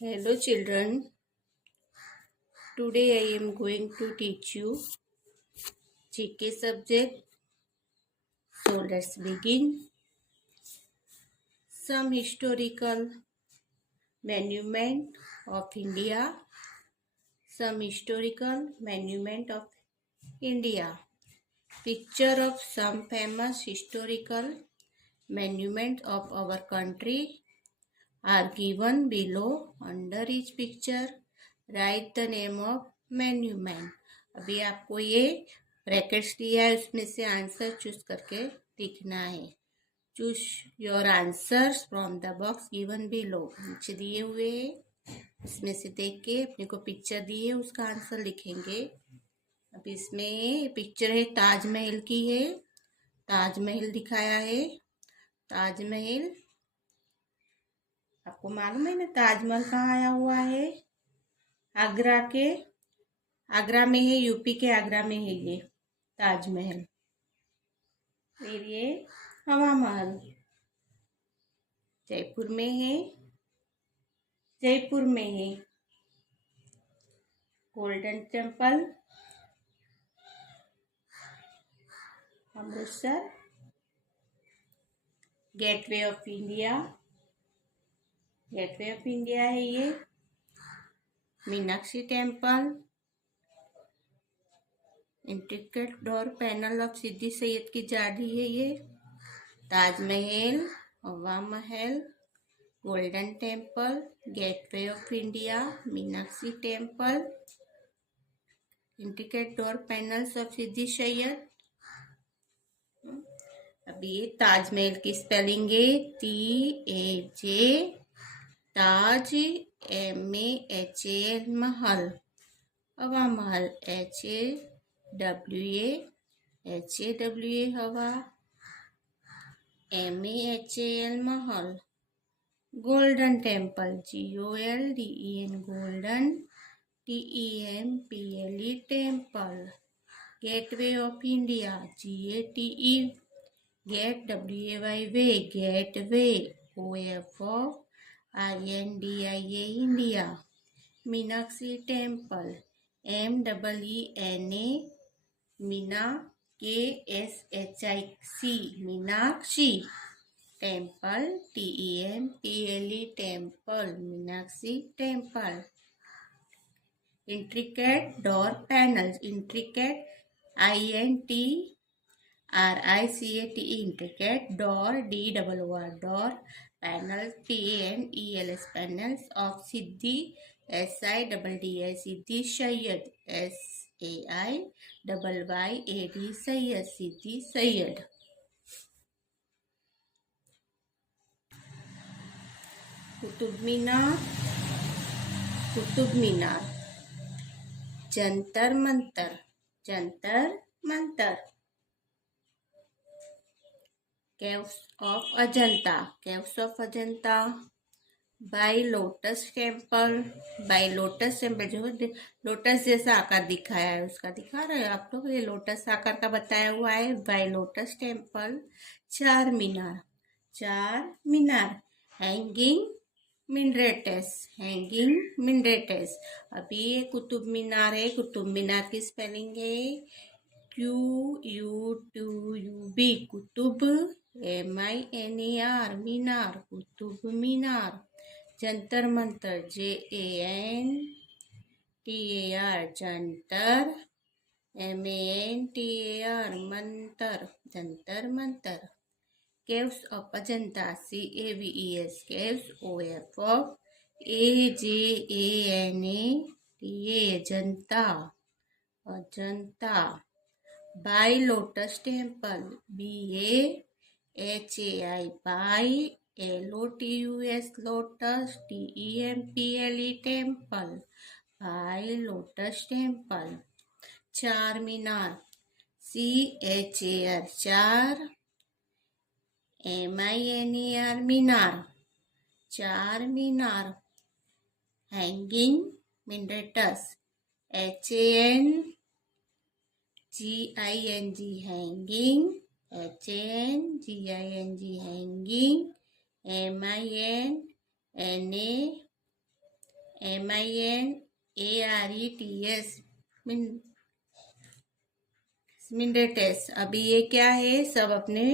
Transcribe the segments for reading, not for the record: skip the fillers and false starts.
Hello children, today I am going to teach you GK subject. So let's begin. Some historical monument of India. Some historical monument of India. Picture of some famous historical monument of our country are given below. Under each picture, write the name of monument. अभी आपको ये brackets दिया है, उसमें से answer choose करके लिखना है. Choose your answers from the box given below. नीचे दिए हुए हैं, इसमें से देख के अपने को पिक्चर दी है उसका आंसर लिखेंगे. अब इसमें पिक्चर है ताजमहल की है. ताजमहल दिखाया है. ताजमहल आपको मालूम है ना ताजमहल कहाँ आया हुआ है? आगरा में है. यूपी के आगरा में है ये ताजमहल. फिर ये हवा महल जयपुर में है. Golden temple Amritsar. Gateway of India है ये. Meenakshi temple. Intricate door panel of Siddi Saiyyed की जाली है ये. Taj Mahal, Hawa Mahal, golden temple, gateway of India, Meenakshi temple, intricate door panels of Siddi Saiyyed. अभी ये ताजमहल की स्पेलिंग है TAJ, ताज MAHAL, महल. हवा महल HAWA Hawa. MAHAL Mahal. Golden temple GOLDEN golden. TEMPLE temple. Gateway of India GATE gate WAY gateway. OF INDIA India. Meenakshi temple MEENA Meena KSHIC Meenakshi temple. TEMPLE temple Meenakshi temple. Intricate door panels intricate INTRICATE intricate door DOOR door panel PANELS panels of Siddi SIDDI Siddi Saiyyad SAIYYAD Saiyyad Siddi Saiyyad. Qutub Minar. Jantar Mantar. Caves of Ajanta. Bahai lotus temple जो lotus जैसा आकार दिखाया है उसका दिखा रहे हो आप लोग. ये लोटस आकार का बताया हुआ है. By lotus temple. Char Minar. Hanging minarets. अभी ये कुतुब मीनार है. कुतुब मीनार की स्पेलिंग है QUTUB Qutub. MINAR Minar. Qutub Minar. Jantar Mantar JANTAR Jantar. MANTAR Mantar. Jantar Mantar. Caves of Ajanta CAVES caves. OF AJANA Ajanta. Bahai lotus temple BAHAI Bahai. LOTUS lotus. TEMPLE temple. Bahai lotus temple. Char Minar CHAR Char. MINAR Minar. Char Minar. Hanging minarets HANGING hanging. HANGING hanging. MINAR MINARETS minarets. अभी ये क्या है, सब अपने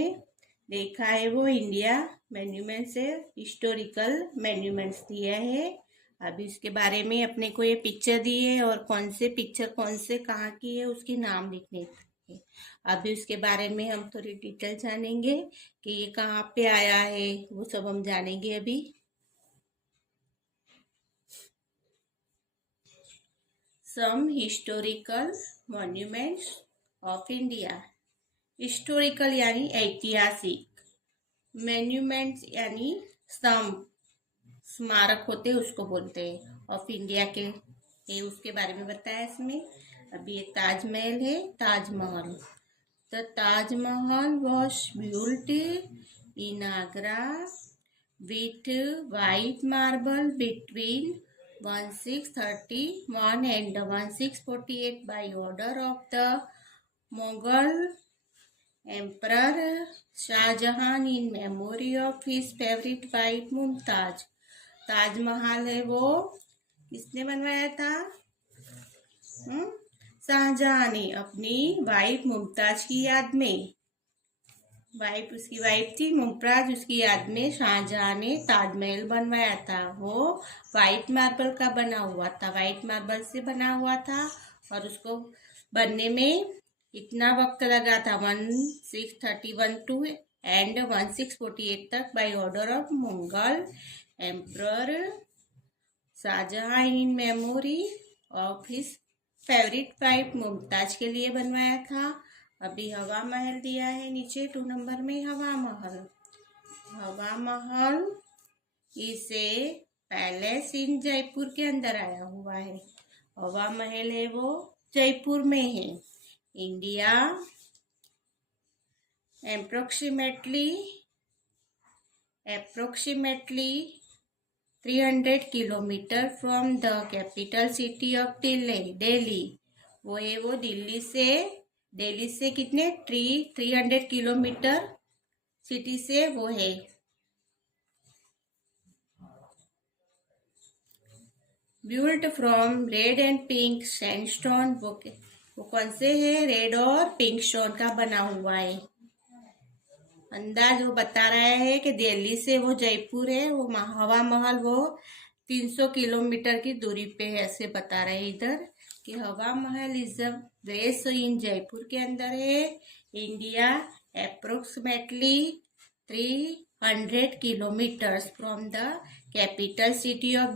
देखा है, वो India monument से हिस्टोरिकल मॉन्यूमेंट्स दिया है। अभी उसके बारे में अपने को ये पिक्चर दी है और कौन से पिक्चर कौन से कहाँ की है उसकी नाम लिखने हैं। अभी उसके बारे में हम थोड़ी डिटेल जानेंगे कि ये कहाँ पे आया है, वो सब हम जानेंगे अभी। Some historical monuments of India. Historical यानी ऐतिहासिक, मॉन्यूमेंट्स यानी स्तंभ, स्मारक होते उसको बोलते हैं, ऑफ इंडिया के ये उसके बारे में बताया इसमें। अभी ये ताजमहल है, Taj Mahal. The Taj Mahal was built in Agra with white marble between 1631 and 1648 by order of the Mughal Emperor Shah Jahan in memory of his favorite wife Mumtaz. Taj Mahal है वो किसने बनवाया था? शाहजहां ने अपनी वाइफ मुमताज की याद में। उसकी वाइफ थी मुमताज, उसकी याद में शाहजहां ने ताजमहल बनवाया था। वो वाइट मार्बल का बना हुआ था, वाइट मार्बल से बना हुआ था और उसको बनने में इतना वक्त लगा था 1631 टू एंड 1648 तक by order of Mughal emperor Shahjahan in memory of his favourite wife Mumtaz के लिए बनवाया था। अभी हवा महल दिया है नीचे 2 नंबर में। हवा महल, हवा महल इसे पैलेस इन जयपुर के अंदर आया हुआ है। हवा महल है वो जयपुर में है। India approximately 300 kilometre from the capital city of Delhi. वो है वो दिल्ली से कितने 300 किलोमीटर सिटी से वो है। Built from red and pink sandstone. वो कौन से है? रेड और पिंक स्टोन का बना हुआ है। अंदाज वो बता रहा है कि दिल्ली से वो जयपुर है, वो हवा महल वो 300 किलोमीटर की दूरी पे है, ऐसे बता रहे हैं इधर कि हवा महल is a place in Jaipur के अंदर है। India approximately 300 kilometres from the capital city of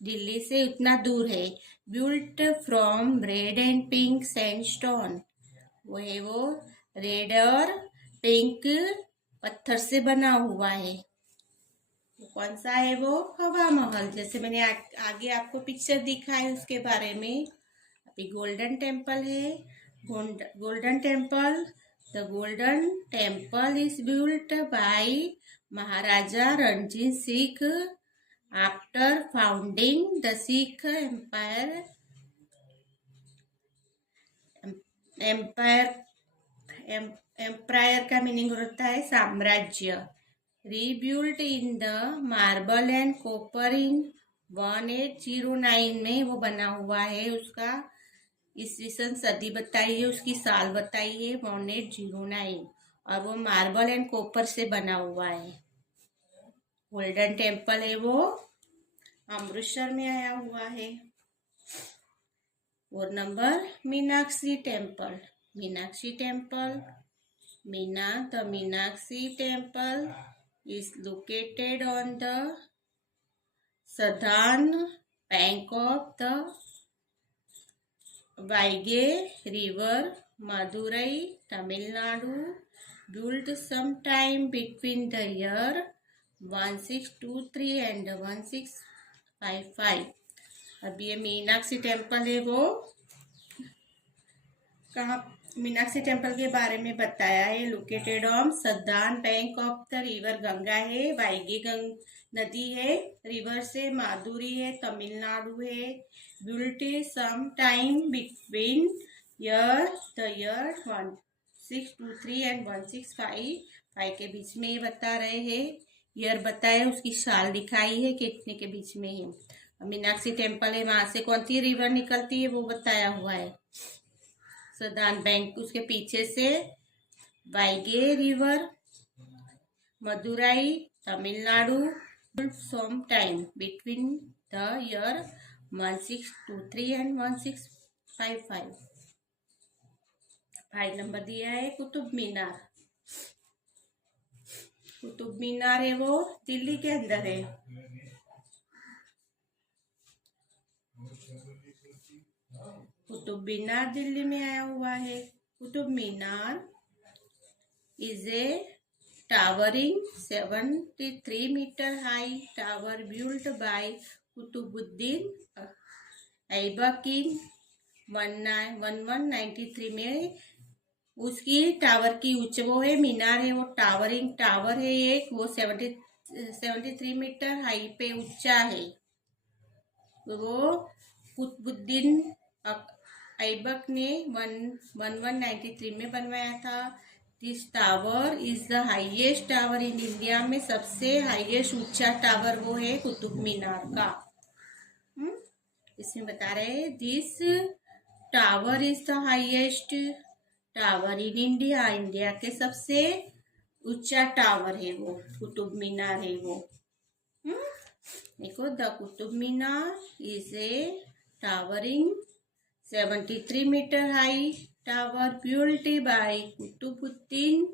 Delhi से उतना दूर है। Built from red and pink sandstone. वो है वो रेड और पिंक पत्थर से बना हुआ है। कौन सा है वो? हवा महल। जैसे मैंने आगे आपको पिक्चर दिखा है उसके बारे में। अभी गोल्डन टेम्पल है। Golden temple, the golden temple is built by Maharaja Ranjit Singh after founding the Sikh empire का मीनिंग होता है साम्राज्य। Rebuilt in the marble and copper in 1809 में वो बना हुआ है। उसका ईस्वीसन सदी बताई है, उसकी साल बताई है 1809 और वो मार्बल एंड कॉपर से बना हुआ है। गोल्डन टेम्पल है वो अमृतसर में आया हुआ है। और number Meenakshi temple. Meenakshi temple, the Meenakshi temple is located on the southern bank of the Vaigai River, Madurai, Tamil Nadu, built sometime between the year 1623 and 1655। अब ये मीनाक्षी टेम्पल है वो कहाँ? मीनाक्षी टेम्पल के बारे में बताया है। लोकेटेड ऑन सदान bank of the river, Ganga है, वाइगी नदी है, रिवर से माधुरी है, तमिलनाडु है। Built some time between the year 1623 and 1655 के बीच में ये बता रहे हैं। ईयर बताया, उसकी साल दिखाई है कितने के बीच में है। मीनाक्षी टेम्पल है, वहां से कौन सी रिवर निकलती है वो बताया हुआ है। सदान बैंक उसके पीछे से Vaigai river, Madurai, Tamil Nadu, some time between the year 1623 and 1655। 5 number दिया है कुतुब मीनार। कुतुब मीनार है वो दिल्ली के अंदर है। कुतुब मीनार दिल्ली में आया हुआ है। Qutub Minar is a towering 73 meter high tower built by Qutubuddin Aibak in 1193 में। उसकी टावर की ऊंच वो है, मीनार है वो टावरिंग टावर है एक, वो 73 मीटर हाई पे ऊंचा है। वो कुतुबुद्दीन ऐबक ने 1193 में बनवाया था। This tower is the highest tower in India में सबसे हाईएस्ट ऊंचा टावर वो है कुतुब मीनार का। इसमें बता रहे हैं this tower is the highest tower in India, India के सबसे ऊंचा टावर है वो कुतुब मीनार है वो। देखो the Qutub Minar is A towering 73 meter high tower built by Qutbuddin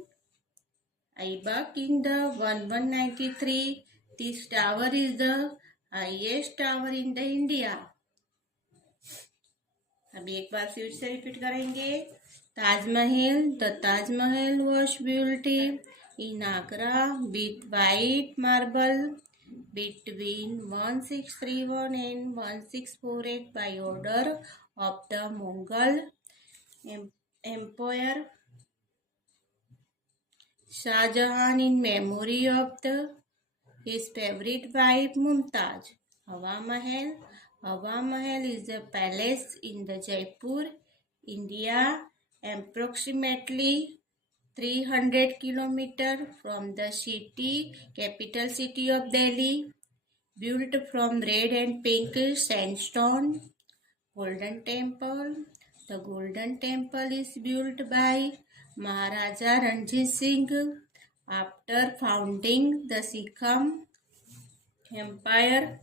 Aibak in the 1193. This tower is the highest tower in the India. अभी एक बार फिर से रिपीट करेंगे। Taj Mahal, the Taj Mahal was built in Agra with white marble between 1631 and 1648 by order of the Mughal Empire. Shah Jahan in memory of his favorite wife Mumtaz. Hawa Mahal. Hawa Mahal is a palace in the Jaipur, India, approximately 300 kilometers from the capital city of Delhi. Built from red and pink sandstone. Golden Temple. The Golden Temple is built by Maharaja Ranjit Singh after founding the Sikkim Empire.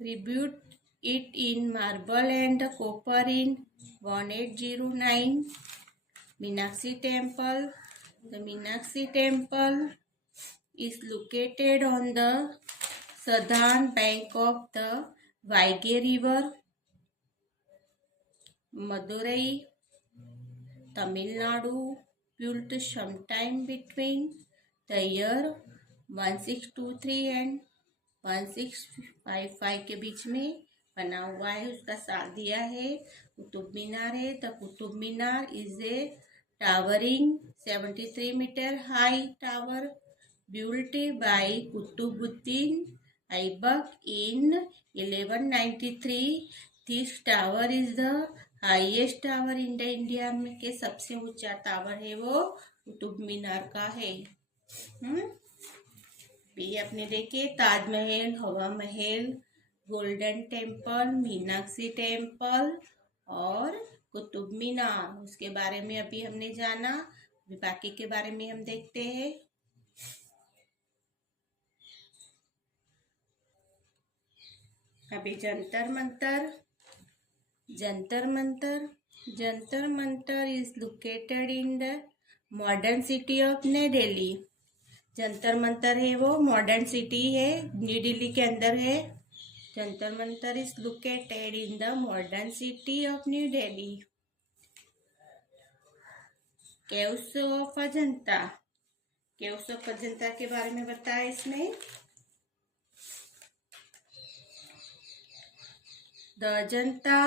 Rebuilt it in marble and copper in 1809. Meenakshi Temple. The Meenakshi Temple is located on the southern bank of the Vaigai River, Madurai, Tamil Nadu. Built sometime between the year 1623 and 1655 के बीच में बना हुआ है। उसका साल दिया है। कुतुब मीनार है। The Qutub Minar is A towering 73 meter high tower built by Qutbuddin Aibak in 1193. This tower is the highest tower in the India में के सबसे ऊंचा टावर है वो कुतुब मीनार का है। ये अपने देखे Taj Mahal, Hawa Mahal, golden temple, Meenakshi temple और कुतुब मीनार, उसके बारे में अभी हमने जाना। अभी बाकी के बारे में हम देखते हैं। अभी Jantar Mantar. Jantar Mantar, Jantar Mantar is located in the modern city of new Delhi. Jantar Mantar है वो मॉडर्न सिटी है, न्यू दिल्ली के अंदर है। Jantar Mantar is located in the modern city of new Delhi. Caves of Ajanta. Caves of Ajanta के बारे में बताया इसमें। The Ajanta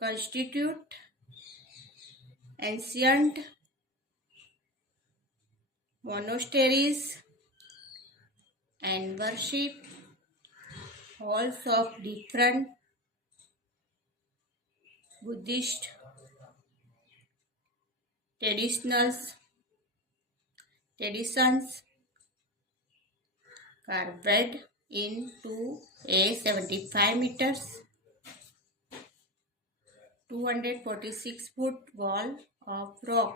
constitute ancient monasteries and worship halls of different Buddhist traditions traditions carved into a 75 meters 246 foot wall of rock।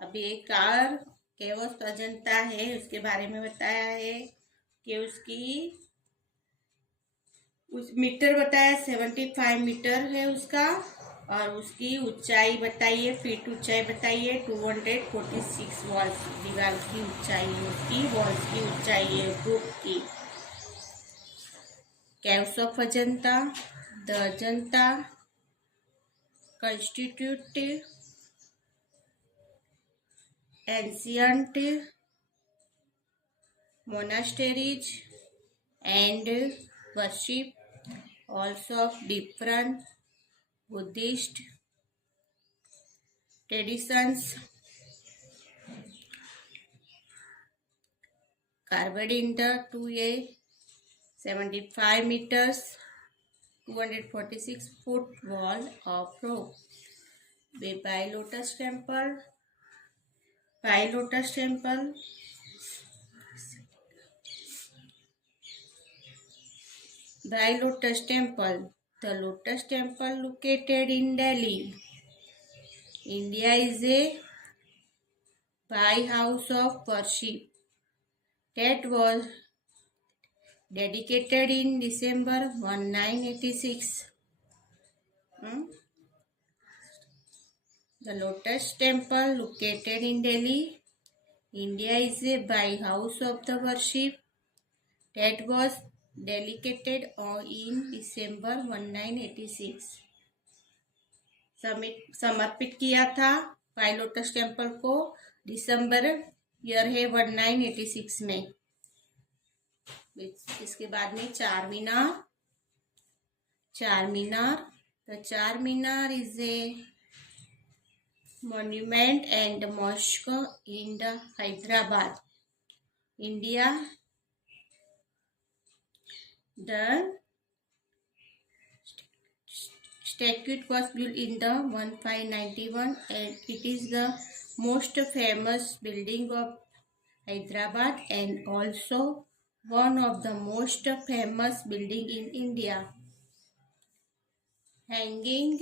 अभी एक car केवस Ajanta है, उसके बारे में बताया है कि उसकी उस मीटर बताया 75 मीटर है उसका, और उसकी ऊंचाई बताइए, फीट ऊंचाई बताइए 246 वॉल्स दीवार की ऊंचाई है उसकी, वॉल्स की ऊंचाई है ग्रुप की। Caves of Ajanta, the Ajanta constitute ancient monasteries and worship also of different Buddhist traditions carved in the 75 meters 246 foot wall of rock। Bai Lotus Temple, Bai Lotus Temple, Bai Lotus Temple, the Lotus Temple located in Delhi, India is a Bai house of worship that was dedicated in December 1986. The Lotus Temple located in Delhi, India is a Bai house of the worship that was dedicated in December 1986। समर्पित किया था by lotus temple को दिसंबर year है 1986 में। इसके बाद में चार मीनार, the चार मीनार is a monument and mosque in the Hyderabad, India। The statue was built in the 1591 and it is the most famous building of Hyderabad and also one of the most famous building in India। Hanging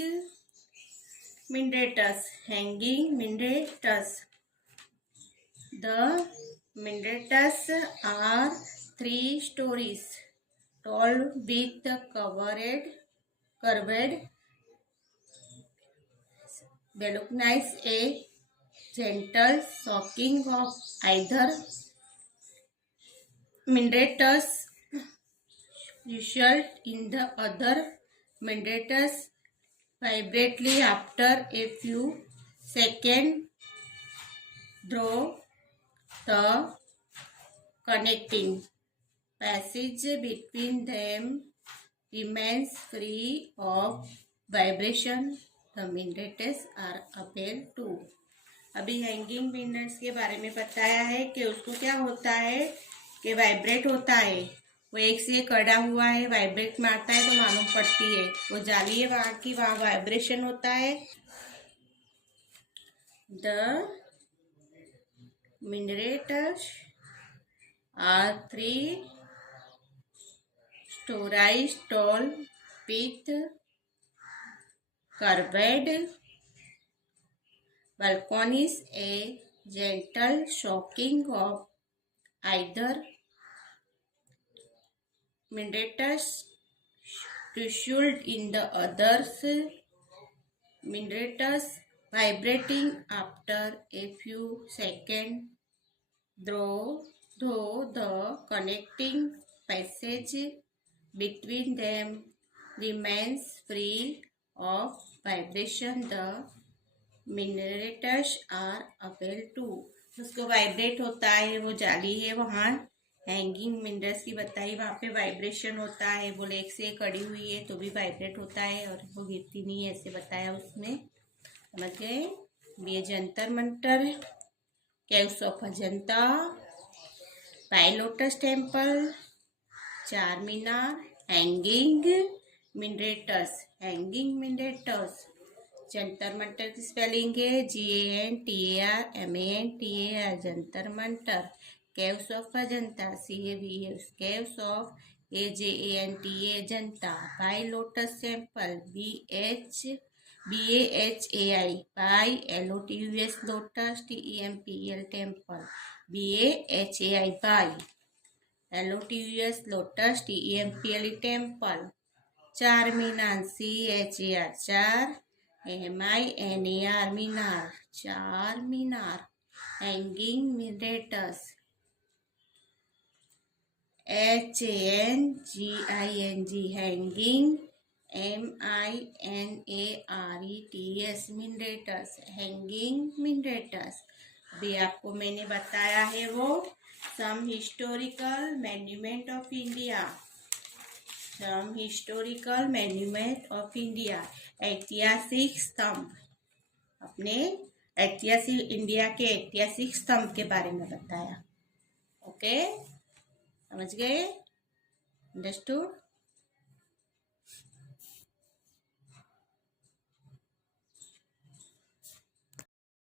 minarettes, the minarettes are 3 stories tall with curved balconies, a gentle shocking of either minarettes result in the other minarettes vibrantly after a few seconds, though the connecting passage between them remains free of vibration, the minarettes are able to। अभी hanging minarettes के बारे में बताया है कि उसको क्या होता है कि वाइब्रेट होता है, वो एक से एक अड़ा हुआ है, वाइब्रेट मारता है तो मालूम पड़ती है, वो जाली है वहां की, वहां वाइब्रेशन होता है। The minarettes are 3 stories tall with curved balconies, a gentle shocking of either minarettes result in the others minarettes vibrating after a few seconds, though the connecting passage between them remains free of vibration, the minarettes are able to। उसको vibrate होता है, वो जाली है वहाँ hanging minarettes की बताई, वहाँ पे वाइब्रेशन होता है, बोले एक से एक अड़ी हुई है तो भी वाइब्रेट होता है और वो गिरती नहीं है, ऐसे बताया उसमें। समझ गए? ये Jantar Mantar, caves of Ajanta, Bahai lotus temple, Char Minar, hanging minarettes, Jantar Mantar की स्पेलिंग है GANTARMANTAR, Jantar Mantar. Caves of Ajanta, CAVS, caves of AJANTA, जनता। Bahai lotus temple, BAHAI, Bahai LOTUS, lotus, TEMPL, temple, BAHAI, Bahai LOTUS, lotus, TEMPL, temple. Char Minar, CHAR, Char, MINAR, Minar, Char Minar. Hanging minarets, HANGING, hanging, MINARETS, minarets, hanging minarets. अभी आपको मैंने बताया है वो सम historical monument of India, some historical monument of India, ऐतिहासिक स्तंभ। अपने ऐतिहासिक इंडिया के ऐतिहासिक स्तंभ के बारे में बताया। ओके, समझ गए? अंडरस्टूड?